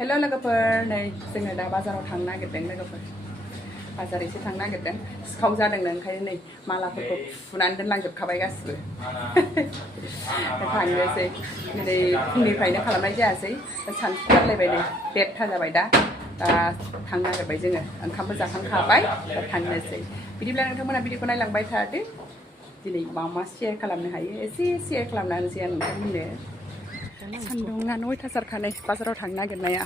Hello लोगोफोर नै जोङो दा बाजाराव थांनो नागिरदों लोगोफोर बाजार एसे थांनो नागिरदों सिखाव जादोंनो ओंखायनो नै मालाफोरखौ फुनानै दोनलांजोबखाबाय गासिबो थांनोसै नै फुंनिफ्रायनो खालामनाय जायासै सानसु जालायबाय नै 1:30 जाबाय दा थांनो नागिरबाय जोङो ओंखामबो जाखांखाबाय दा थांनोसै बिदिब्ला नोंथांमोना भिडिअखौ नायलांबाय थादो दिनै मा शेयार खालामनो हायो एसे शेयार खालामना होनोसै आं नोंथांमोननो सान्दुंआ 9:00 नै बाजाराव थांनो नागिरनाया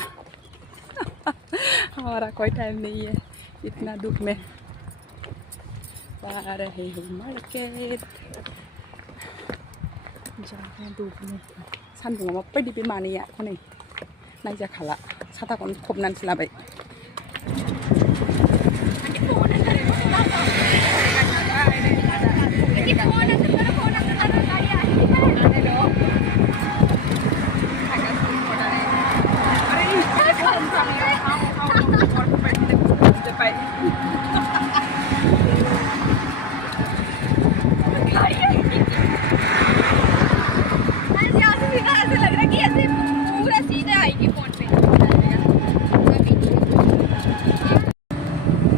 हमारा कोई टाइम नहीं है इतना धूप में आ रहे हो मार्केट जहाँ धूप में सान्दुंआ माबायदि बे मानैया हनै नायजाखाला साथाखौनो खबनानैसो लाबाय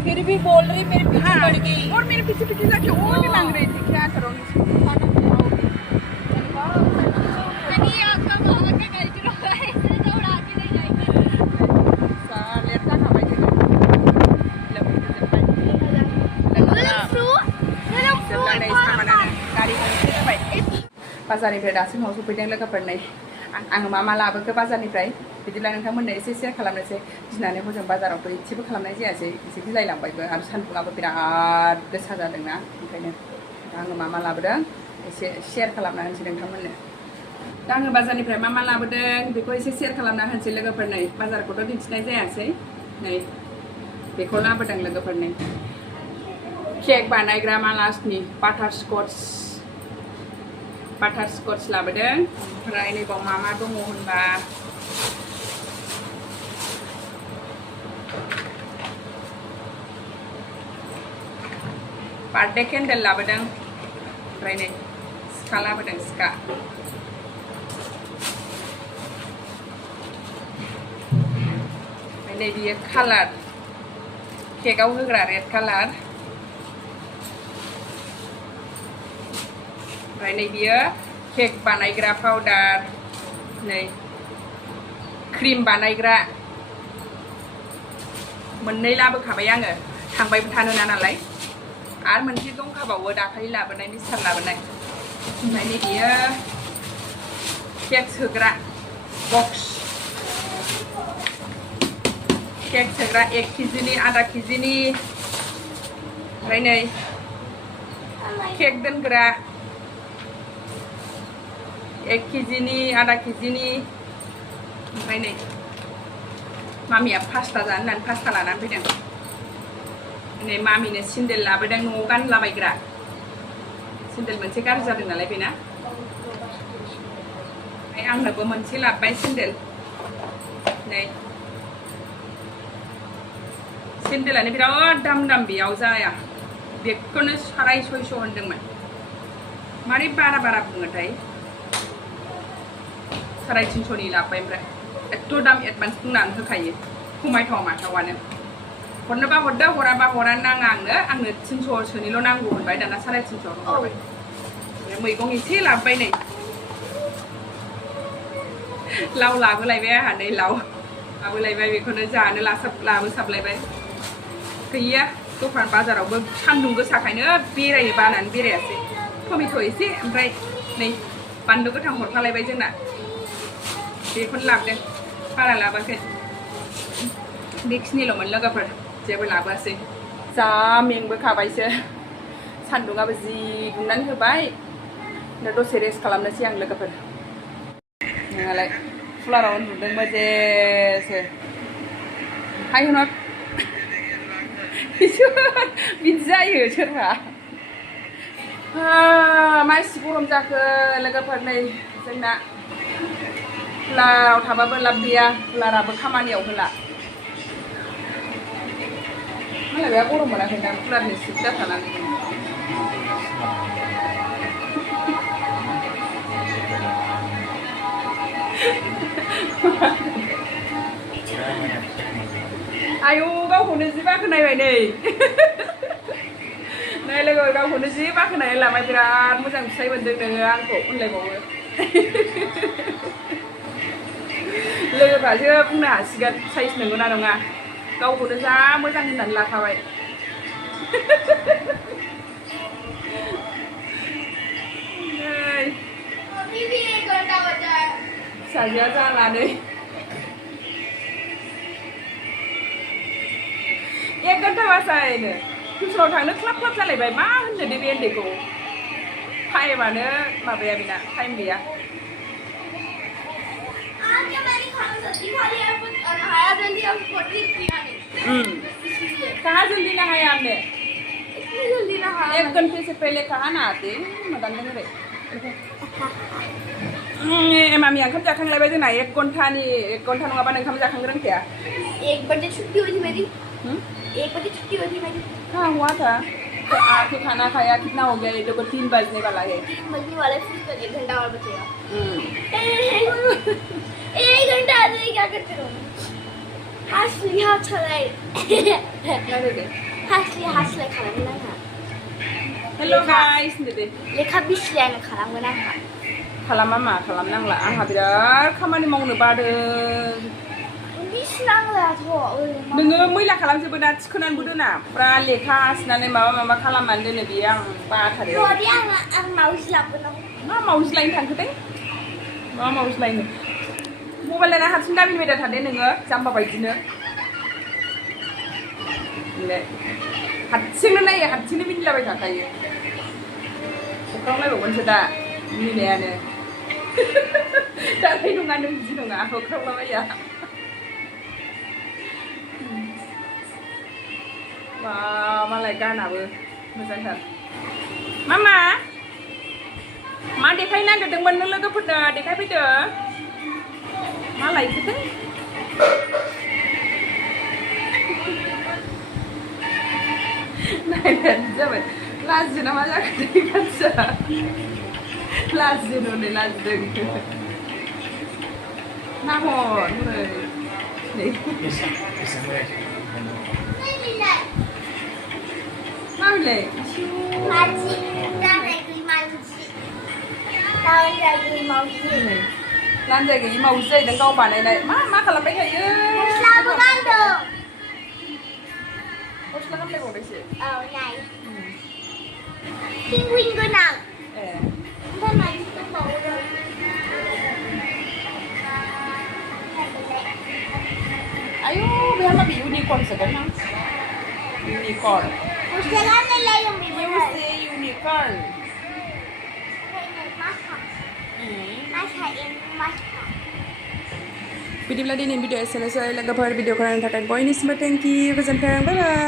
फिर भी बोल रही मेरे पीछे पड़ गई और मेरे पीछे जाके और भी मांग रही थी क्या करोगी बाजारनिफ्राय दासिम न'आव सफैदों लोगोफोर नै आङो मा लाबोखो बाजारनिफ्राय बिदिब्ला नोंथांमोननो एसे शेयार खालामनोसै गिनानै हजों बाजारावबो एसेबो खालामनाय जायासै एसे गिलायलांबायबो आरो सान्दुंआबो बिराद गोसा जादोंना ओंखायनो आङो मा लाबोदों एसे शेयार खालामना होनोसै नोंथांमोननो दा आङो बाजारनिफ्राय मा लाबोदों बेखौ एसे शेयार खालामना होनोसै लोगोफोर नै बाजारखौथ' दिन्थिनाय जायासै नै बेखौ लाबोदों लोगोफोर नै केक बानायग्रा मालासनि बाटार स्कच लाबोदों ओमफ्राय नैबाव मा दङ होनबा बार्थडे केन्डेल लाबोदों ओमफ्राय नै सिखा लाबोदों सिखा ओमफ्राय नै बियो कालार केकआव होग्रा रेड कालार ओमफ्राय नै बियो केक बानायग्रा पाउडार नै क्रिम बानायग्रा मोननै लाबोखाबाय आङो थांबायबो थानो नालाय आरो मोनसे दंखाबावो दाखालि लाबोनाय मिस्टार लाबोनाय ओमफ्राय नै बियो केक सोग्रा बक्स केक सोग्रा 1 केजिनि आधा केजिनि ओमफ्राय नै केक दोनग्रा 1 केजिनि आधा केजिनि ओमफ्राय नै मामिया पास्ता जानो होननानै पास्ता लानानै फैदों नै मामिनो सेन्देल लाबोदों न'आव गानलाबायग्रा सेन्देल मोनसे गाज्रि जादों नालाय बेना ओमफ्राय आंनोबो मोनसे लाबोबाय सेन्देल नै सेन्देलानो बिराद दाम बेयाव जाया बेखौनो 650 होनदोंमोन मारै बारा बुङोथाय 350नि लाबोबाय ओमफ्राय एथ' दाम एडभान्स बुंनानै होखायो खमायथाव माथावानो हरनोबा हरदो हराबा हरा नाङा आंनो 300सोनिल' नांगौ होनबाय दाना 350 हरबाय मैगं एसे लाबोबाय नै लाव लाबोलायबाय आंहा नै लाव लाबोलायबाय बेखौनो जानो लाबोसाबलायबाय गैया दखान बाजारावबो सान्दुं गोसाखायनो बेरायनो बानानै बेरायासै टमेट' एसे ओमफ्राय नै बानलु गोथां हरफालायबाय जोंना बेखौनो लाबोदों बारा लाबोआखै बेखिनिल'मोन लोगोफोर जेबो लाबोआसै जा मेंबोखाबायसो सान्दुंआबो जि दुंनानै होबाय दा दसे रेस्ट खालामनोसै आं लोगोफोर नोंहालाय कुलाराव उन्दुदों मोजेसो हाय हुनर बिदि जायो सोरबा मासि गरम जाखो लोगोफोर नै जोंना कुलाराव थाबाबो लाब गैया कुलाराबो खामानियाव होला मालाय बे गरम मोनाखै ना कुलारनि सिट जाथानानै आयौ गावखौनो जि बाखनायबाय नै नै लोगो गावखौनो जि बाखनाय लाबाय बिराद मोजां फिसाय मोनदों नोङो आंखौ होनलायबावो लोगोफ्रासो बुंनो हासिगोन साइज नंगौना नङा गावखौनो जा मोजां होननानै लाखाबाय फिसाजोआ जानानै 1 घन्टा बासायनो टिउसनाव थांनो क्लाब क्लाब जालायबाय मा होननो दे बे उन्दैखौ टाइमानो माबाया बेना टाइम गैया कहाँ जल्दी नहाया आपने 1 घंटे से पहले कहाँ नहाते मदन रहे मामी ओंखाम जाखांलायबाय जोंना 1 घंटा नङाबानो ओंखाम जाखांनो रोंखाया 1 बजे छुट्टी हुई थी मेरी 1 बजे छुट्टी हुई थी मेरी हाँ हुआ था तो आके खाना खाया कितना हो गया ये तो 3 बजने वाला है 3 बजने वाला है फिर 1 घंटा और बचेगा 1 घंटा आने क्या करते रहो हासली हासलाई हासलाई खालामनो नाङा हेलो गाइस दे लेखा बिसिलायनो खालामगोन आंहा खालामा मा खालामनांला आंहा बिराद खामानि मावनो बादों बिसिनांलाथ' नोङो मैला खालामजोबो ना थिखोनानैबो दोना फुरा लेखा आसिनानै माबा खालामनानै दोनो बेयो आं बाथारो र'दि आं मावजि लाबोनांगौ मा मावजि लायनो थांखो दे मा मावजि लायनो मबाइल लायना हारसिं दाबिबाय थादे नोङो जाम्बा बायदिनो हारसिंनो नायो हारसिंनो मिनिलाबाय थाखायो होख्रावलायबावगोनसो दा मिनिनायानो दालाय नङा नों बिदि नङा होख्रावलाबाया मालाय गानाबो मोजांथार मामा मा देखायनो नागिरदोंमोन नों लोगोफोरनो देखायफैदो मा लायखोथाय नायनायानो जाबाय लाजियो ना मा जाखो गासिया लाजियो नै लाजिदों नाहर नै माबिलाय मावजि लानजाय गैयि मावजि लानजाय गैयि मावजि जाहैदों गाव बानायनाय मा खालामबाय थायो गस्लाबो गानदों गस्ला गानलायबावदोंसो औ नाय पिंगुइन गोनां ए ओमफ्राय मानसि दंबावो आयु बेहा माबि इउनिकर्न सोगोनहां इउनिकर्न गस्ला गाननायलाय इउनिकर्न बिदिब्ला दिनै भिडिअ एसेनोसै लोगोफोर भिडिअखौ नायनो थाखाय बयनिसिमबो थेंक इउ गोजोन्थों बाय बाय